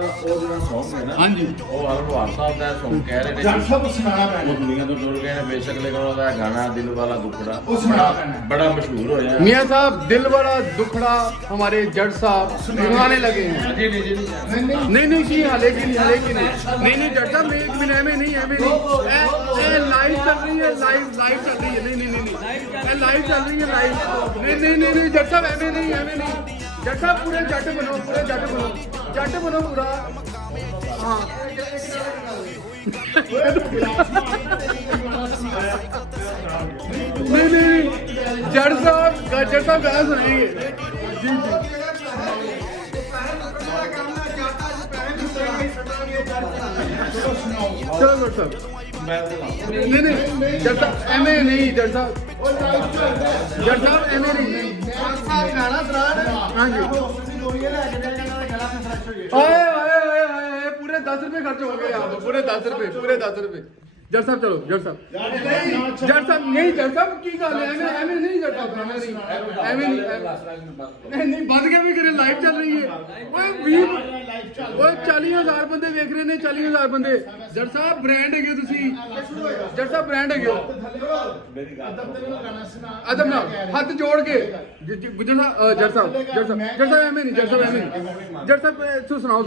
हाँ जी ਉਹ ਹਰਵਾਰ ਸਾਹਿਬ ਦਾ ਸੌਂਗ ਕਹਿ ਰਹੇ ਨੇ ਜੱਟ ਸਾਹਿਬ ਨੂੰ ਸੁਣਾਉਣਾ ਉਹ ਪੈਣਾ। ਦੁਨੀਆ ਤੋਂ ਟੁਰ ਗਏ ਨੇ ਬੇਸ਼ੱਕ ਲੇਕਿਨ ਉਹਦਾ ਗਾਣਾ ਦਿਲ ਵਾਲਾ ਦੁਖੜਾ ਉਹ ਸੁਣਾ ਪੈਣਾ। ਬੜਾ ਮਸ਼ਹੂਰ ਹੋਇਆ मियाँ साहब दिल बड़ा दुखड़ा हमारे जट साहब सुनाने लगे हैं ਜੀ ਨਹੀਂ ਜੀ नहीं नहीं जी हाले की नहीं जट साहब मैं एक मिनट में नहीं ए लाइव चल रही है लाइव चल रही है नहीं लाइव चल रही है लाइव नहीं जट साहब एवं नहीं जट साहब पूरे जट बनो पूरा हाँ नहीं जट साहब गाना सुनाइए जी चलो जट साहब नहीं जट साहब एवं नहीं जट साहब एवं नहीं हाँ जी आए पूरे 10 रुपए खर्च हो गए आप पूरे 10 रुपए जट साहब चलो जट साहब नहीं जट साहब की गल है एवं नहीं जट साहब एवं नहीं बंद के भी करे लाइव चल रही है ओए 40,000 बंदे देख रहे ने 40,000 बंदे जट साहब ब्रांड है तुसी जट साहब ब्रांड है अदब ना हाथ जोड़ के जट साहब एवं नहीं जट साहब तू सुनाओ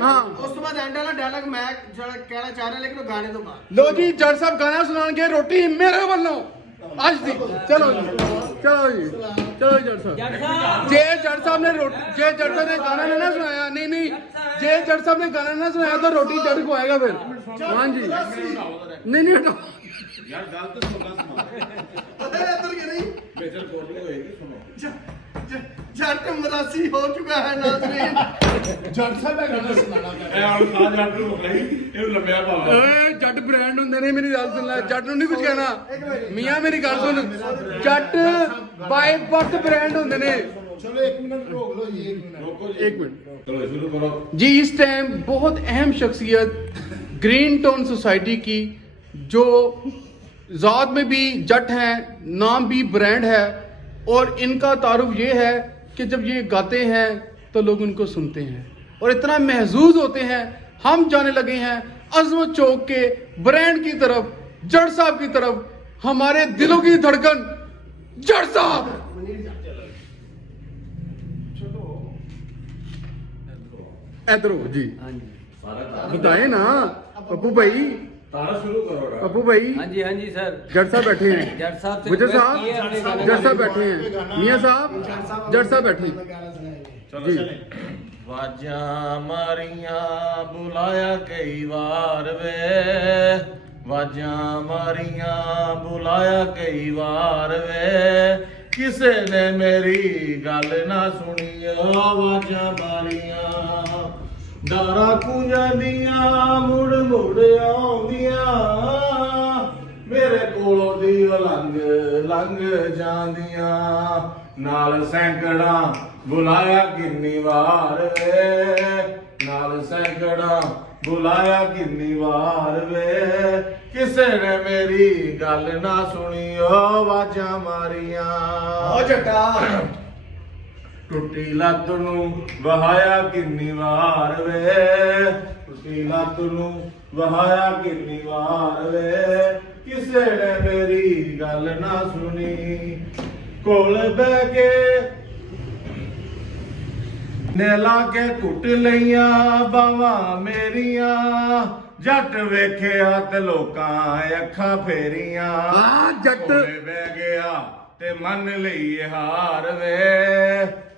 हाँ ਉਸ ਤੋਂ ਬਾਅਦ ਐਂਡ ਵਾਲਾ ਡਾਇਲੌਗ ਮੈਂ ਜਿਹੜਾ ਕਹਿਣਾ ਚਾਹ ਰਿਹਾ ਲੇਕਿਨ ਉਹ ਗਾਣੇ ਤੋਂ ਬਾਅਦ लो जी जट साहब गाना सुनाएंगे रोटी मेरे वालों आज दी चलो जी जट साहब जे जट साहब ने गाना ना सुनाया नहीं जे जट साहब ने गाना ना सुनाया तो रोटी जट को आएगा फिर हाँ जी नहीं हटाओ ਯਾਰ ਗੱਲ ਤਾਂ ਸੁਣਾ ਇੱਧਰ ਕਿ ਨਹੀਂ ਬੇਚਰ ਕੋਲ ਹੋਏਗੀ ਸੁਣੋ ਜੱਟ ਮਰਾਸੀ ਹੋ ਚੁੱਕਾ ਹੈ ਨਾਜ਼ਰੀਨ ਜੱਟ ਸਾਹਿਬ ਦਾ ਗਾਣਾ ਸੁਣਾਉਣਾ ਪੈਣਾ। ਇਹ ਹੁਣ ਖਾ ਜੱਟ ਨੂੰ ਰਹੀ ਇਹਨੂੰ ਲੰਮਿਆ ਪਾਵਾ ਓਏ ਜੱਟ ਬ੍ਰਾਂਡ ਹੁੰਦੇ ਨੇ ਮੇਰੀ ਗੱਲ ਸੁਣ ਲੈ ਜੱਟ ਨੂੰ ਨਹੀਂ ਕੁਝ ਕਹਿਣਾ ਮੀਆਂ ਮੇਰੀ ਗੱਲ ਸੁਣ ਜੱਟ ਬਾਈ ਬਰਥ ਬ੍ਰਾਂਡ ਹੁੰਦੇ ਨੇ चलो 1 मिनट रोक लो ये 1 मिनट ਰੋਕੋ एक मिनट ਚਲੋ ਸ਼ੁਰੂ ਕਰੋ जी इस टाइम बहुत अहम शख्सियत ग्रीन टाउन सोसाइटी की जो ज़ात में भी जट हैं नाम भी ब्रांड है और इनका तारुफ ये है कि जब ये गाते हैं तो लोग उनको सुनते हैं और इतना महजूज होते हैं हम जाने लगे हैं अजमत चौक के ब्रांड की तरफ जट साहब की तरफ हमारे दिलों की धड़कन जट साहब इधर हो जी ਸਾਰਾ बताए ना पप्पू भाई ਤਾਰਾ ਸ਼ੁਰੂ ਕਰੋ पप्पू भाई हाँ जी सर जट साहब बैठे हैं जट साहब से गुजर रिक्वेस्ट की है अपने साहब गाने जट साहब बैठे हैं मियाँ साहब जट साहब बैठे हैं गाना सुनाएंगे। ਚਲੋ जी ਵਾਜਾਂ ਮਾਰੀਆਂ ਬੁਲਾਇਆ ਕਈ ਵਾਰ ਵੇ ਵਾਜਾਂ ਮਾਰੀਆਂ ਬੁਲਾਇਆ ਕਈ ਵਾਰ ਵੇ ਕਿਸੇ ਨੇ ਮੇਰੀ ਗੱਲ ਨਾ ਸੁਣੀ ਵਾਜਾਂ ਮਾਰੀਆਂ ਡਾਰਾ ਕੁੰਜਾਂ ਦੀਆਂ ਮੁੜ ਆਉਂਦੀਆਂ ਮੇਰੇ ਕੋਲੋਂ ਦੀ ਲੰਘ ਜਾਂਦੀਆਂ ਨਾਲ ਸੈਂਕੜਾ ਬੁਲਾਇਆ ਕਿੰਨੀ ਵਾਰ ਵੇ ਨਾਲ ਸੈਂਕੜਾ ਬੁਲਾਇਆ ਕਿੰਨੀ ਵਾਰ ਵੇ ਕਿਸੇ ਨੇ ਮੇਰੀ ਗੱਲ ਨਾ ਸੁਣੀ ਵਾਜਾਂ ਮਾਰੀਆਂ ਓ ਜੱਟਾ ਟੁੱਟੀ ਲੱਤ ਨੂੰ ਵਹਾਇਆ ਕਿੰਨੀ ਵਾਰ ਵੇ ਟੁੱਟੀ ਲੱਤ ਨੂੰ ਵਹਾਇਆ ਕਿੰਨੀ ਵਾਰ ਵੇ ਕਿਸੇ ਨੇ ਮੇਰੀ ਗੱਲ ਨਾ ਸੁਣੀ ਕੋਲ ਬਹਿ ਕੇ ਨੇ ਲਾ ਕੇ ਘੁੱਟ ਲਈਆਂ ਬਾਵਾਂ ਮੇਰੀਆਂ ਜੱਟ ਵੇਖਿਆ ਤੇ ਲੋਕਾਂ ਅੱਖਾਂ ਫੇਰੀਆਂ जट ਕੋਲੇ ਬਹਿ ਗਿਆ ਤੇ ਮੰਨ ਲਈ ਹਾਰ ਵੇ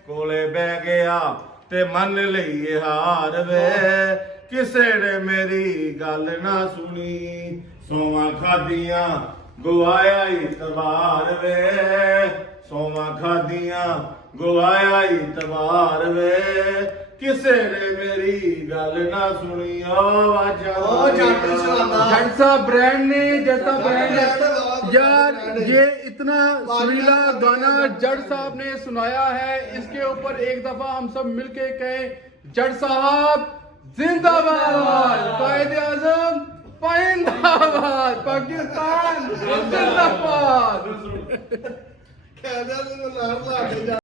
ਕੋਲੇ ਬਹਿ ਗਿਆ ਤੇ ਮੰਨ ਲਈ ਹਾਰ ਵੇ ਕਿਸੇ ਨੇ ਮੇਰੀ ਗੱਲ ਨਾ ਸੁਣੀ ਸੋਵਾਂ ਖਾਦੀਆਂ ਗਵਾਇਆ ਇਤਬਾਰ ਵੇ ਸੋਵਾਂ ਖਾਦੀਆਂ ਗਵਾਇਆ ਇਤਬਾਰ ਵੇ ਕਿਸੇ ਨੇ ਮੇਰੀ ਗੱਲ ਨਾ ਸੁਣੀ ਵਾਜਾਂ ਓ ਜੱਟ ਸਲਾਮਾ जट साहब ब्रांड ने जैसा ब्रांड है यार ये इतना सुरीला गाना जट साहब ने सुनाया है इसके ऊपर एक दफा हम सब मिलके कहें जट साहब जिंदाबाद कायदे आजम पाइंदाबाद पाकिस्तान जिंदाबाद ਕਹਿੰਦਾ ਮੈਨੂੰ ਲਾਰ ਲਾ ਕੇ ਜਾ